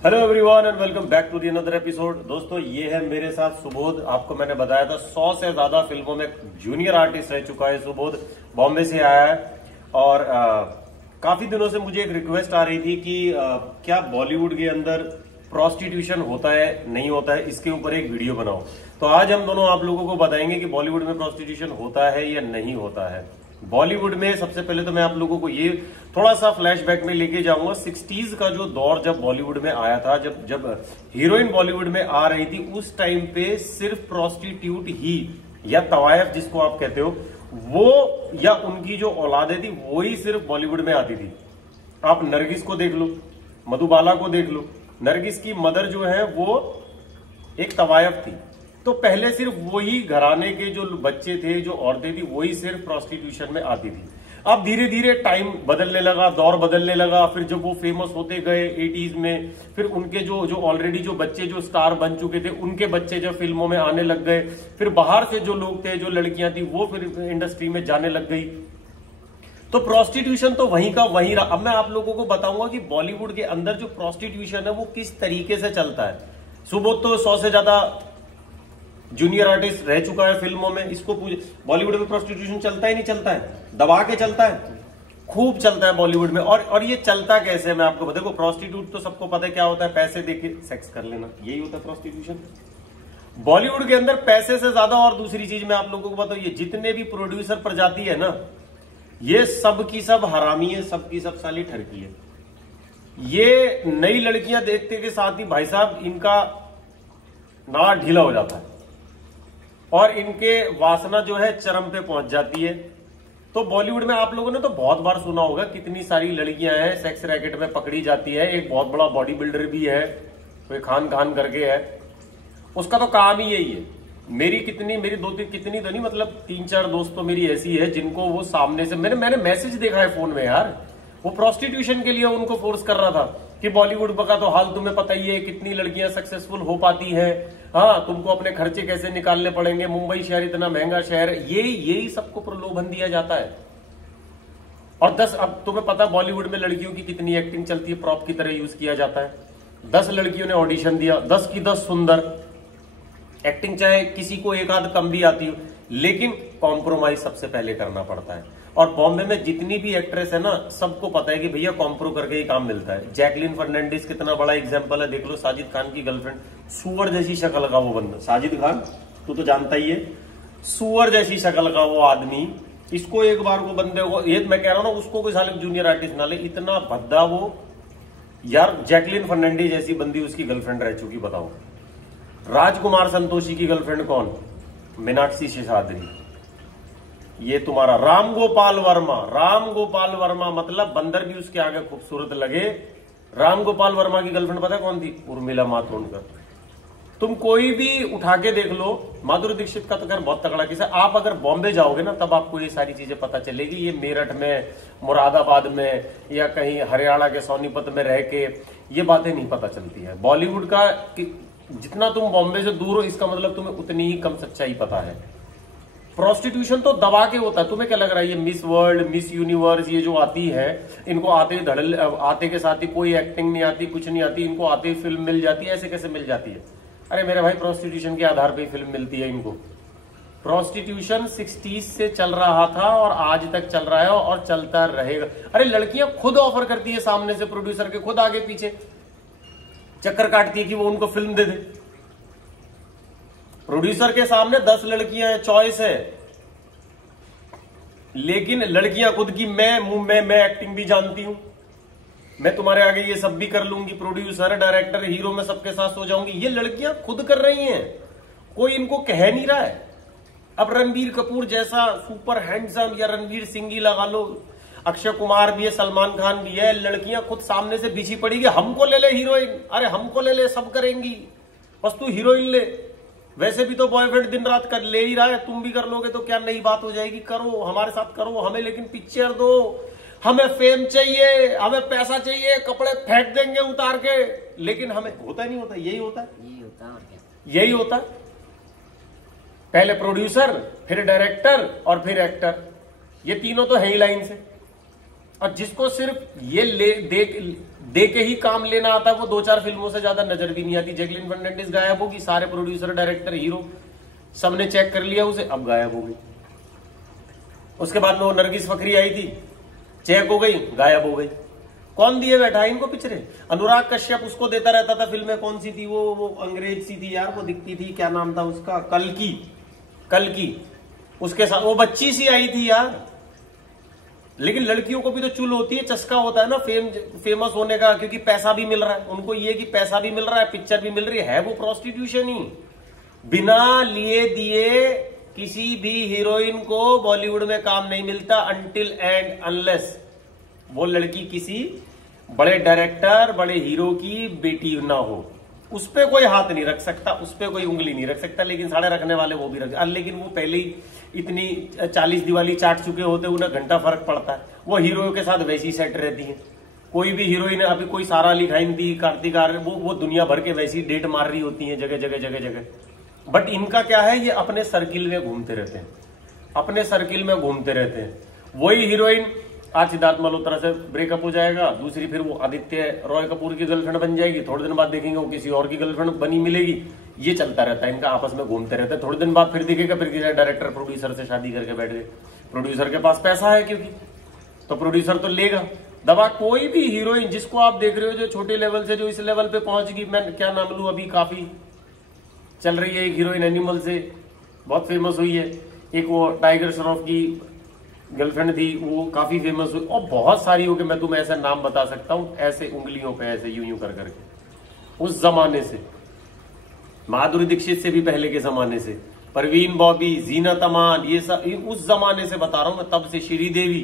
Hello everyone and welcome back to the another episode. दोस्तों ये है मेरे साथ सुबोध। आपको मैंने बताया था 100 से ज्यादा फिल्मों में जूनियर आर्टिस्ट रह चुका है सुबोध। बॉम्बे से आया है और काफी दिनों से मुझे एक रिक्वेस्ट आ रही थी कि क्या बॉलीवुड के अंदर प्रोस्टिट्यूशन होता है नहीं होता है, इसके ऊपर एक वीडियो बनाओ। तो आज हम दोनों आप लोगों को बताएंगे कि बॉलीवुड में प्रोस्टिट्यूशन होता है या नहीं होता है। बॉलीवुड में सबसे पहले तो मैं आप लोगों को ये थोड़ा सा फ्लैशबैक में लेके जाऊंगा। 60s का जो दौर जब बॉलीवुड में आया था, जब हीरोइन बॉलीवुड में आ रही थी, उस टाइम पे सिर्फ प्रोस्टिट्यूट ही या तवायफ जिसको आप कहते हो वो या उनकी जो औलादे थी वो ही सिर्फ बॉलीवुड में आती थी। आप नरगिस को देख लो, मधुबाला को देख लो। नरगिस की मदर जो है वो एक तवायफ थी। तो पहले सिर्फ वही घराने के जो बच्चे थे, जो औरतें थी, वही सिर्फ प्रोस्टिट्यूशन में आती थी। अब धीरे धीरे टाइम बदलने लगा, दौर बदलने लगा। फिर जब वो फेमस होते गए 80s में, फिर उनके जो ऑलरेडी जो बच्चे जो स्टार बन चुके थे, उनके बच्चे जब फिल्मों में आने लग गए, फिर बाहर से जो लोग थे, जो लड़कियां थी, वो फिर इंडस्ट्री में जाने लग गई। तो प्रोस्टिट्यूशन तो वहीं का वहीं रहा। अब मैं आप लोगों को बताऊंगा कि बॉलीवुड के अंदर जो प्रोस्टिट्यूशन है वो किस तरीके से चलता है। सुबोध तो 100 से ज्यादा जूनियर आर्टिस्ट रह चुका है फिल्मों में। इसको पूछ, बॉलीवुड में प्रोस्टिट्यूशन चलता ही नहीं चलता है? दबा के चलता है, खूब चलता है बॉलीवुड में। और ये चलता कैसे है मैं आपको देखो। प्रोस्टिट्यूट तो सबको पता है क्या होता है, पैसे देके सेक्स कर लेना, यही होता है प्रोस्टिट्यूशन। बॉलीवुड के अंदर पैसे से ज्यादा और दूसरी चीज मैं आप लोगों को बताऊं, ये जितने भी प्रोड्यूसर प्रजाति है ना, ये सब की सब हरामी है, सबकी सब साली ठरकी है। ये नई लड़कियां देखते के साथ ही भाई साहब इनका नाड़ा ढीला हो जाता है और इनके वासना जो है चरम पे पहुंच जाती है। तो बॉलीवुड में आप लोगों ने तो बहुत बार सुना होगा कितनी सारी लड़कियां हैं सेक्स रैकेट में पकड़ी जाती है। एक बहुत बड़ा बॉडी बिल्डर भी है, कोई खान करके है, उसका तो काम ही यही है। मेरी दो तीन कितनी तो नहीं, मतलब 3-4 दोस्त तो मेरी ऐसी है जिनको वो सामने से मैंने मैसेज देखा है फोन में यार। वो प्रोस्टिट्यूशन के लिए उनको फोर्स कर रहा था कि बॉलीवुड का तो हाल तुम्हें पता ही है, कितनी लड़कियां सक्सेसफुल हो पाती हैं। हाँ, तुमको अपने खर्चे कैसे निकालने पड़ेंगे, मुंबई शहर इतना महंगा शहर है, यही सबको प्रलोभन दिया जाता है। और 10, अब तुम्हें पता बॉलीवुड में लड़कियों की कितनी एक्टिंग चलती है, प्रॉप की तरह यूज किया जाता है। 10 लड़कियों ने ऑडिशन दिया, 10 की 10 सुंदर एक्टिंग, चाहे किसी को एक आध कम भी आती हो, लेकिन कॉम्प्रोमाइज सबसे पहले करना पड़ता है। और बॉम्बे में जितनी भी एक्ट्रेस है ना, सबको पता है कि भैया कॉम्प्रो करके ही काम मिलता है। जैकलिन फर्नांडिस कितना बड़ा एग्जांपल है, देख लो। साजिद खान की गर्लफ्रेंड, सुअर जैसी शक्ल का वो बंदा। साजिद खान तू तो जानता ही है, सुअर जैसी शक्ल का वो आदमी। इसको एक बार को बंदे को, ये मैं कह रहा हूं ना, उसको कोई साले जूनियर आर्टिस्ट ना ले, इतना भद्दा वो यार। जैकलिन फर्नांडिस जैसी बंदी उसकी गर्लफ्रेंड रह चुकी, बताओ। राजकुमार संतोषी की गर्लफ्रेंड कौन? मीनाक्षी शेषाद्री। ये तुम्हारा राम गोपाल वर्मा मतलब बंदर भी उसके आगे खूबसूरत लगे। राम गोपाल वर्मा की गर्लफ्रेंड पता है कौन थी? उर्मिला मातोंडकर। तुम कोई भी उठा के देख लो। माधुरी दीक्षित का तो खैर बहुत तगड़ा किस्सा। आप अगर बॉम्बे जाओगे ना, तब आपको ये सारी चीजें पता चलेगी। ये मेरठ में, मुरादाबाद में या कहीं हरियाणा के सोनीपत में रह के ये बातें नहीं पता चलती है। बॉलीवुड का जितना तुम बॉम्बे से दूर हो, इसका मतलब तुम्हें उतनी ही कम सच्चाई पता है। प्रोस्टिट्यूशन तो दबा के होता है। तुम्हें क्या लग रहा है ये मिस वर्ल्ड, मिस यूनिवर्स, ये जो आती है, इनको आते के साथ ही कोई एक्टिंग नहीं आती, कुछ नहीं आती, इनको आते ही फिल्म मिल जाती है? ऐसे कैसे मिल जाती है? अरे मेरे भाई, प्रोस्टिट्यूशन के आधार पर फिल्म मिलती है इनको। प्रोस्टिट्यूशन 60s से चल रहा था और आज तक चल रहा है और चलता रहेगा। अरे लड़कियां खुद ऑफर करती है सामने से, प्रोड्यूसर के खुद आगे पीछे चक्कर काटती है कि वो उनको फिल्म दे दे। प्रोड्यूसर के सामने 10 लड़कियां हैं, चॉइस है, लेकिन लड़कियां खुद की मैं एक्टिंग भी जानती हूं, मैं तुम्हारे आगे ये सब भी कर लूंगी, प्रोड्यूसर, डायरेक्टर, हीरो में सबके साथ सो जाऊंगी। ये लड़कियां खुद कर रही हैं, कोई इनको कह नहीं रहा है। अब रणबीर कपूर जैसा सुपर हैंडसम, या रणवीर सिंह ही लगा लो, अक्षय कुमार भी है, सलमान खान भी है, लड़कियां खुद सामने से बिछी पड़ी, हमको ले ले हीरोइन, अरे हमको ले ले, सब करेंगी, बस तू हीरोइन ले। वैसे भी तो बॉयफ्रेंड दिन रात कर ले ही रहा है, तुम भी कर लोगे तो क्या नई बात हो जाएगी? करो, हमारे साथ करो, हमें लेकिन पिक्चर दो, हमें फेम चाहिए, हमें पैसा चाहिए, कपड़े फेंक देंगे उतार के। लेकिन हमें होता नहीं होता, यही होता है, यही होता है। पहले प्रोड्यूसर, फिर डायरेक्टर और फिर एक्टर, ये तीनों तो है ही लाइन से। और जिसको सिर्फ ये दे के ही काम लेना आता है, वो 2-4 फिल्मों से ज्यादा नजर भी नहीं आती। जैकलिन फर्नांडिस गायब होगी, सारे प्रोड्यूसर, डायरेक्टर, हीरो सबने चेक कर लिया उसे, अब गायब हो गई। उसके बाद में वो नरगिस फखरी आई थी, चेक हो गई, गायब हो गई। कौन दिए बैठा है इनको पिक्चरें? अनुराग कश्यप उसको देता रहता था फिल्में, कौन सी थी वो अंग्रेज सी थी यार, वो दिखती थी, क्या नाम था उसका, कल्कि, उसके साथ वो बच्ची सी आई थी यार। लेकिन लड़कियों को भी तो चुल होती है, चस्का होता है ना फेमस होने का, क्योंकि पैसा भी मिल रहा है उनको, ये कि पैसा भी मिल रहा है, पिक्चर भी मिल रही है वो प्रोस्टिट्यूशन ही। बिना लिए दिए किसी भी हीरोइन को बॉलीवुड में काम नहीं मिलता, अनटिल एंड अनलेस वो लड़की किसी बड़े डायरेक्टर, बड़े हीरो की बेटी ना हो। उस पे कोई हाथ नहीं रख सकता, उस पे कोई उंगली नहीं रख सकता, लेकिन साढ़े रखने वाले वो भी रख। लेकिन वो पहले ही इतनी 40 दिवाली चाट चुके होते, उन्हें घंटा फर्क पड़ता है। वो हीरो के साथ वैसी सेट रहती है। कोई भी हीरोइन, अभी कोई सारा अली खान थी, कार्तिक आर्यन, वो दुनिया भर के वैसी डेट मार रही होती है जगह जगह। बट इनका क्या है, ये अपने सर्किल में घूमते रहते हैं, अपने सर्किल में घूमते रहते हैं। वही हीरोइन आज सिद्धार्थ मल्होत्रा से ब्रेकअप हो जाएगा, दूसरी फिर वो आदित्य रॉय कपूर की गर्लफ्रेंड बन जाएगी, थोड़े दिन बाद देखेंगे वो किसी और की गर्लफ्रेंड बनी मिलेगी। ये चलता रहता है, इनका आपस में घूमते रहता है। थोड़े दिन बाद फिर दिखेगा फिर किसी डायरेक्टर प्रोड्यूसर से शादी करके बैठ गए। प्रोड्यूसर के पास पैसा है क्योंकि, तो प्रोड्यूसर तो लेगा दबा। कोई भी हीरोइन जिसको आप देख रहे हो जो छोटे लेवल से जो इस लेवल पे पहुंच गई, मैं क्या नाम लूं, अभी काफी चल रही है एक हीरोइन, एनिमल से बहुत फेमस हुई है। एक वो टाइगर श्रॉफ की गर्लफ्रेंड थी, वो काफी फेमस हुई। और बहुत सारी हो के मैं तुम्हें ऐसा नाम बता सकता हूं, ऐसे उंगलियों पे ऐसे यूं कर करके। उस जमाने से, माधुरी दीक्षित से भी पहले के जमाने से, परवीन बॉबी, जीनत अमान, ये सब उस जमाने से बता रहा हूं मैं। तब से श्रीदेवी,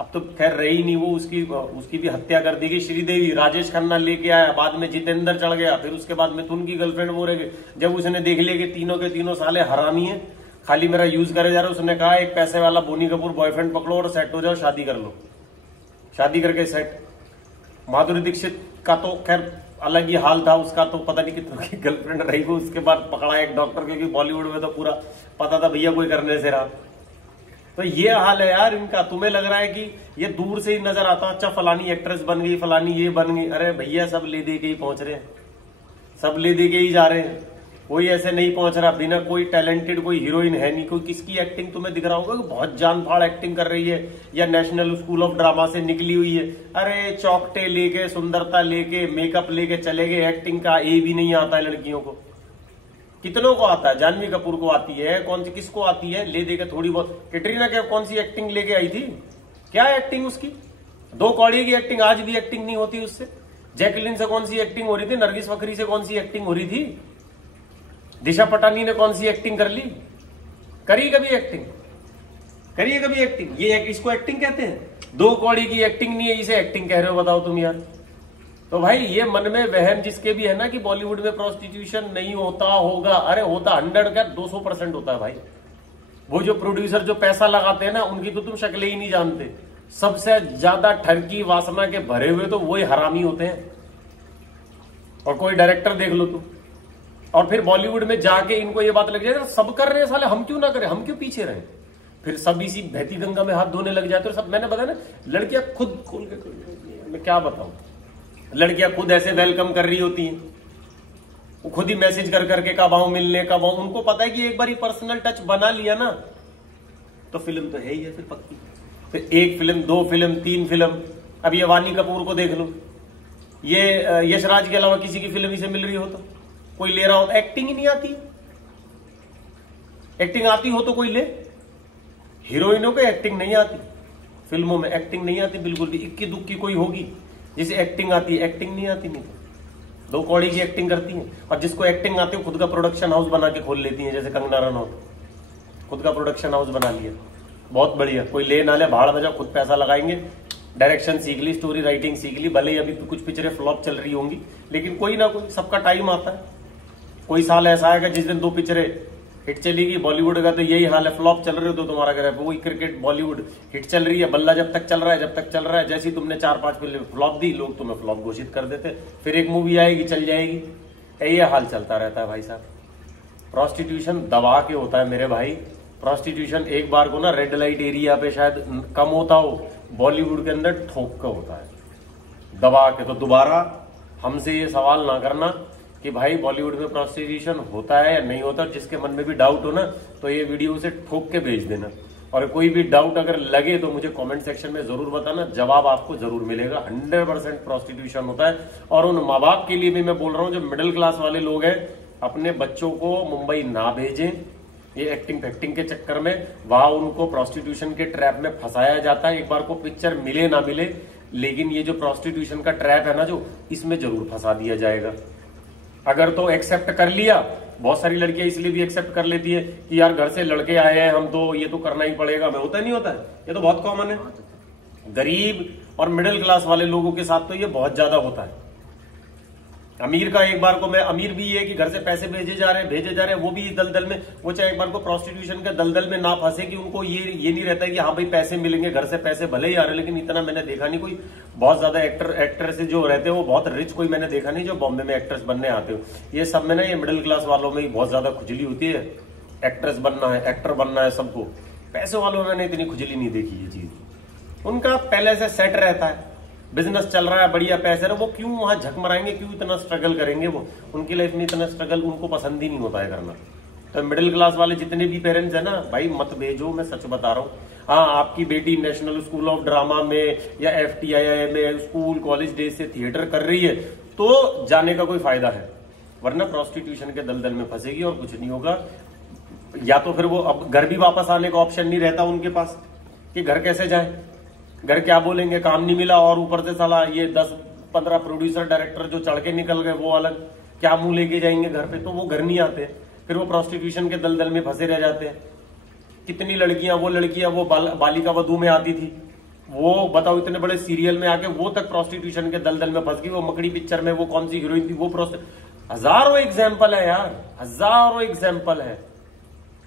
अब तो खैर रही नहीं वो, उसकी भी हत्या कर दी गई। श्रीदेवी, राजेश खन्ना लेके आया, बाद में जितेंद्र चढ़ गया, फिर उसके बाद मिथुन की गर्लफ्रेंड वो रह गई। जब उसने देख लिया कि तीनों के तीनों साले हरामी है, खाली मेरा यूज करे जा रहा है, उसने कहा एक पैसे वाला बोनी कपूर बॉयफ्रेंड पकड़ो और सेट हो जाओ, शादी कर लो। शादी करके सेट। माधुरी दीक्षित का तो खैर अलग ही हाल था, उसका तो पता नहीं कितनों की गर्लफ्रेंड रही वो। उसके बाद पकड़ा एक डॉक्टर, क्योंकि बॉलीवुड में तो पूरा पता था भैया कोई करने से रहा। तो ये हाल है यार इनका। तुम्हें लग रहा है कि ये दूर से ही नजर आता, अच्छा फलानी एक्ट्रेस बन गई, फलानी ये बन गई। अरे भैया सब ले दे के ही पहुंच रहे हैं, सब ले दे के ही जा रहे हैं। कोई ऐसे नहीं पहुंच रहा, बिना कोई टैलेंटेड कोई हीरोइन है नहीं। कोई किसकी एक्टिंग तुम्हें दिख रहा होगा कि बहुत जान फाड़ एक्टिंग कर रही है, या नेशनल स्कूल ऑफ ड्रामा से निकली हुई है। अरे चौकटे लेके, सुंदरता लेके, मेकअप लेके चले गए, एक्टिंग का ए भी नहीं आता है लड़कियों को। कितनों को आता है? जानवी कपूर को आती है, कौन सी किसको आती है, ले देके थोड़ी बहुत। कैटरीना कैफ कौन सी एक्टिंग लेके आई थी? क्या एक्टिंग उसकी? 2 कौड़ी की एक्टिंग, आज भी एक्टिंग नहीं होती उससे। जैकलिन से कौन सी एक्टिंग हो रही थी? नरगिस फखरी से कौन सी एक्टिंग हो रही थी? दिशा पटानी ने कौन सी एक्टिंग कर ली? करी कभी एक्टिंग? करिए कभी एक्टिंग? ये इसको एक्टिंग कहते हैं? 2 कौड़ी की एक्टिंग नहीं है, इसे एक्टिंग कह रहे हो? बताओ तुम यार। तो भाई ये मन में वहम जिसके भी है ना कि बॉलीवुड में प्रोस्टिट्यूशन नहीं होता होगा, अरे होता 100 का 200% होता है भाई। वो जो प्रोड्यूसर जो पैसा लगाते हैं ना, उनकी तो तुम शक्लें ही नहीं जानते। सबसे ज्यादा ठरकी वासना के भरे हुए तो वही हरामी होते हैं। और कोई डायरेक्टर देख लो तुम, और फिर बॉलीवुड में जाके इनको ये बात लग जाए सब कर रहे हैं साले, हम क्यों ना करें, हम क्यों पीछे रहे। फिर सब इसी बहती गंगा में हाथ धोने लग जाते। और सब मैंने बताया ना, लड़कियां खुद खोल के, मैं क्या बताऊं, लड़कियां खुद ऐसे वेलकम कर रही होती हैं, वो खुद ही मैसेज कर करके कब आऊं मिलने, कब आऊं। उनको पता है कि एक बार ही पर्सनल टच बना लिया ना तो फिल्म तो है ही है फिर पक्की। फिर 1 फिल्म, 2 फिल्म, 3 फिल्म। अब ये वानी कपूर को देख लो, ये यशराज के अलावा किसी की फिल्म इसे मिल रही हो तो कोई ले रहा हो। एक्टिंग ही नहीं आती, एक्टिंग आती हो तो कोई ले। हीरोइनों को एक्टिंग नहीं आती, फिल्मों में एक्टिंग नहीं आती बिल्कुल भी। इक्की दुक्की कोई होगी जिसे एक्टिंग आती है, एक्टिंग नहीं आती। नहीं तो 2 कौड़ी की एक्टिंग करती है। और जिसको एक्टिंग आती है खुद का प्रोडक्शन हाउस बना के खोल लेती है, जैसे कंगना रनौत खुद का प्रोडक्शन हाउस बना लिया। बहुत बढ़िया, कोई ले ना ले, भाड़ बजा, खुद पैसा लगाएंगे। डायरेक्शन सीख ली, स्टोरी राइटिंग सीख ली, भले ही अभी कुछ पिक्चरें फ्लॉप चल रही होंगी, लेकिन कोई ना कोई, सबका टाइम आता है। कोई साल ऐसा आएगा जिस दिन 2 पिक्चरें हिट चलेगी। बॉलीवुड का तो यही हाल है, फ्लॉप चल रहे हो तो तुम्हारा क्या है, वही क्रिकेट बॉलीवुड हिट चल रही है, बल्ला जब तक चल रहा है, जब तक चल रहा है। जैसे ही तुमने 4-5 फिल्म फ्लॉप दी, लोग तुम्हें फ्लॉप घोषित कर देते, फिर एक मूवी आएगी, चल जाएगी। ये हाल चलता रहता है भाई साहब। प्रोस्टिट्यूशन दबा के होता है मेरे भाई। प्रोस्टिट्यूशन एक बार को ना रेड लाइट एरिया पे शायद कम होता हो, बॉलीवुड के अंदर ठोक का होता है। दबा के। तो दोबारा हमसे ये सवाल ना करना कि भाई बॉलीवुड में प्रोस्टिट्यूशन होता है या नहीं होता। जिसके मन में भी डाउट हो ना तो ये वीडियो उसे ठोक के भेज देना, और कोई भी डाउट अगर लगे तो मुझे कमेंट सेक्शन में जरूर बताना, जवाब आपको जरूर मिलेगा। 100% प्रोस्टिट्यूशन होता है। और उन माँ बाप के लिए भी मैं बोल रहा हूँ जो मिडिल क्लास वाले लोग हैं, अपने बच्चों को मुंबई ना भेजें ये एक्टिंग फैक्टिंग के चक्कर में। वहां उनको प्रोस्टिट्यूशन के ट्रैप में फंसाया जाता है। एक बार को पिक्चर मिले ना मिले, लेकिन ये जो प्रोस्टिट्यूशन का ट्रैप है ना, जो इसमें जरूर फंसा दिया जाएगा। अगर तो एक्सेप्ट कर लिया, बहुत सारी लड़कियां इसलिए भी एक्सेप्ट कर लेती है कि यार घर से लड़के आए हैं हम तो ये तो करना ही पड़ेगा। मैं होता नहीं होता है, ये तो बहुत कॉमन है। गरीब और मिडिल क्लास वाले लोगों के साथ तो ये बहुत ज्यादा होता है। अमीर का एक बार को, मैं अमीर भी है कि घर से पैसे भेजे जा रहे हैं, वो भी इस दलदल में, वो चाहे एक बार को प्रोस्टिट्यूशन के दलदल में ना फंसे कि उनको ये नहीं रहता है कि हाँ भाई पैसे मिलेंगे, घर से पैसे भले ही आ रहे हैं। लेकिन इतना मैंने देखा नहीं कोई बहुत ज्यादा एक्ट्रेस जो रहते हैं वो बहुत रिच कोई मैंने देखा नहीं जो बॉम्बे में एक्ट्रेस बनने आते हो। ये सब में ना ये मिडिल क्लास वालों में ही बहुत ज्यादा खुजली होती है। एक्ट्रेस बनना है, एक्टर बनना है सबको। पैसे वालों ने इतनी खुजली नहीं देखी ये चीज। उनका पहले से सेट रहता है, बिजनेस चल रहा है, बढ़िया पैसे रहे, वो क्यों वहां झक मराएंगे, क्यों इतना स्ट्रगल करेंगे। वो उनकी लाइफ में इतना स्ट्रगल उनको पसंद ही नहीं होता है करना। तो मिडिल क्लास वाले जितने भी पेरेंट्स है ना भाई, मत भेजो, मैं सच बता रहा हूँ। हाँ, आपकी बेटी नेशनल स्कूल ऑफ ड्रामा में या FTII में स्कूल कॉलेज डेज से थिएटर कर रही है तो जाने का कोई फायदा है, वरना प्रोस्टिट्यूशन के दलदल में फंसेगी और कुछ नहीं होगा। या तो फिर वो अब घर भी वापस आने का ऑप्शन नहीं रहता उनके पास कि घर कैसे जाए, घर क्या बोलेंगे, काम नहीं मिला, और ऊपर से साला ये 10-15 प्रोड्यूसर डायरेक्टर जो चढ़ के निकल गए वो अलग, क्या मुंह लेके जाएंगे घर पे। तो वो घर नहीं आते, फिर वो प्रोस्टिट्यूशन के दलदल में फंसे रह जाते हैं। कितनी लड़कियां वो बालिका वधू में आती थी, वो बताओ इतने बड़े सीरियल में आके वो तक प्रोस्टिट्यूशन के दलदल में फंस गई। वो मकड़ी पिक्चर में वो कौन सी हीरोइन थी, वो हजारों एग्जाम्पल है यार, हजारों एग्जाम्पल है।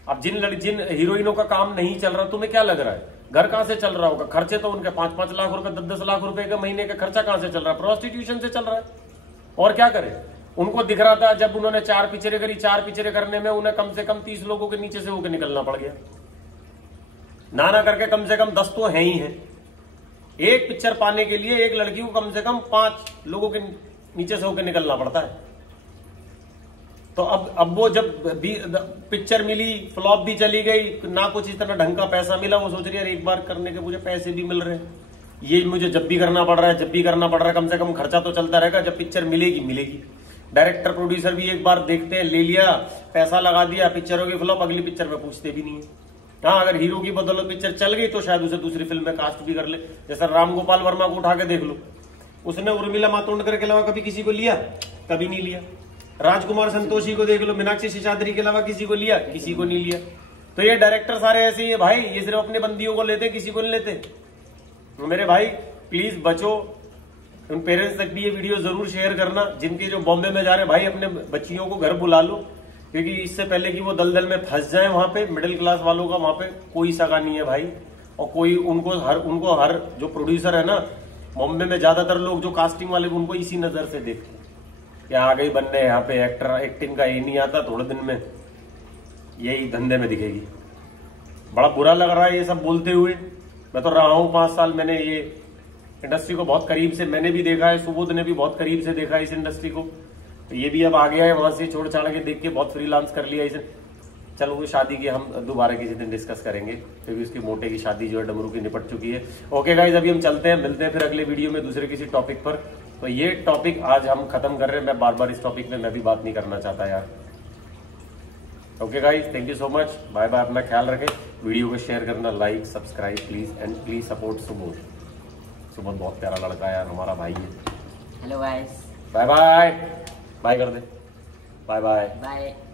अब जिन हीरोइनों का काम नहीं चल रहा, तुम्हें क्या लग रहा है घर कहां से चल रहा होगा? खर्चे तो उनके 5-5 लाख रुपए 10-10 लाख रुपए का महीने का खर्चा कहां से चल रहा है? प्रोस्टिट्यूशन से चल रहा है। और क्या करे, उनको दिख रहा था जब उन्होंने 4 पिक्चरें करी, 4 पिक्चरें करने में उन्हें कम से कम 30 लोगों के नीचे से होकर निकलना पड़ गया। ना करके कम से कम 10 तो है ही है। एक पिक्चर पाने के लिए एक लड़की को कम से कम 5 लोगों के नीचे से होकर निकलना पड़ता है। तो अब वो जब पिक्चर मिली, फ्लॉप भी चली गई, ना कुछ इस तरह ढंग का पैसा मिला, वो सोच रही है एक बार करने के मुझे पैसे भी मिल रहे हैं, ये मुझे जब भी करना पड़ रहा है, कम से कम खर्चा तो चलता रहेगा। जब पिक्चर मिलेगी। डायरेक्टर प्रोड्यूसर भी एक बार देखते हैं, ले लिया, पैसा लगा दिया, पिक्चरों की फ्लॉप, अगली पिक्चर में पूछते भी नहीं है। हाँ, अगर हीरो की बदौलत पिक्चर चल गई तो शायद उसे दूसरी फिल्म में कास्ट भी कर ले। जैसा राम गोपाल वर्मा को उठा के देख लो, उसने उर्मिला मातोंडकर के अलावा कभी किसी को लिया? कभी नहीं लिया। राजकुमार संतोषी को देख लो, मीनाक्षी शेषाद्री के अलावा किसी को लिया? किसी को नहीं लिया। तो ये डायरेक्टर सारे ऐसे ही है भाई, ये सिर्फ अपने बंदियों को लेते, किसी को नहीं लेते। तो मेरे भाई प्लीज बचो। उन पेरेंट्स तक भी ये वीडियो जरूर शेयर करना जिनके जो बॉम्बे में जा रहे हैं। भाई अपने बच्चियों को घर बुला लो, क्योंकि इससे पहले कि वो दलदल में फंस जाए वहां पे, मिडिल क्लास वालों का वहां पे कोई सगा नहीं है भाई। और कोई उनको हर जो प्रोड्यूसर है ना बॉम्बे में, ज्यादातर लोग जो कास्टिंग वाले उनको इसी नजर से देखते हैं, क्या आ गई बनने यहाँ पे एक्टर, एक्टिंग का ये नहीं आता, थोड़े दिन में यही धंधे में दिखेगी। बड़ा बुरा लग रहा है ये सब बोलते हुए। मैं तो रहा हूँ 5 साल, मैंने ये इंडस्ट्री को बहुत करीब से मैंने भी देखा है, सुबोध ने भी बहुत करीब से देखा है इस इंडस्ट्री को। तो ये भी अब आ गया है वहां से छोड़ छाड़ के देख के, बहुत फ्रीलांस कर लिया इसे। चलो वो शादी की हम दोबारा किसी दिन डिस्कस करेंगे, क्योंकि उसकी मोटे की शादी जो है डमरू की निपट चुकी है। ओके गाइस, अभी हम चलते हैं, मिलते हैं फिर अगले वीडियो में दूसरे किसी टॉपिक पर। तो ये टॉपिक आज हम खत्म कर रहे हैं, मैं बार बार इस टॉपिक में मैं भी बात नहीं करना चाहता यार। Okay guys, thank you so much, bye bye, अपना ख्याल रखें। वीडियो को शेयर करना, like subscribe please, and please support Subodh. Subodh बहुत प्यारा लड़का है यार, हमारा भाई है। Hello guys, bye bye, bye कर दे, बाय बाय बाय।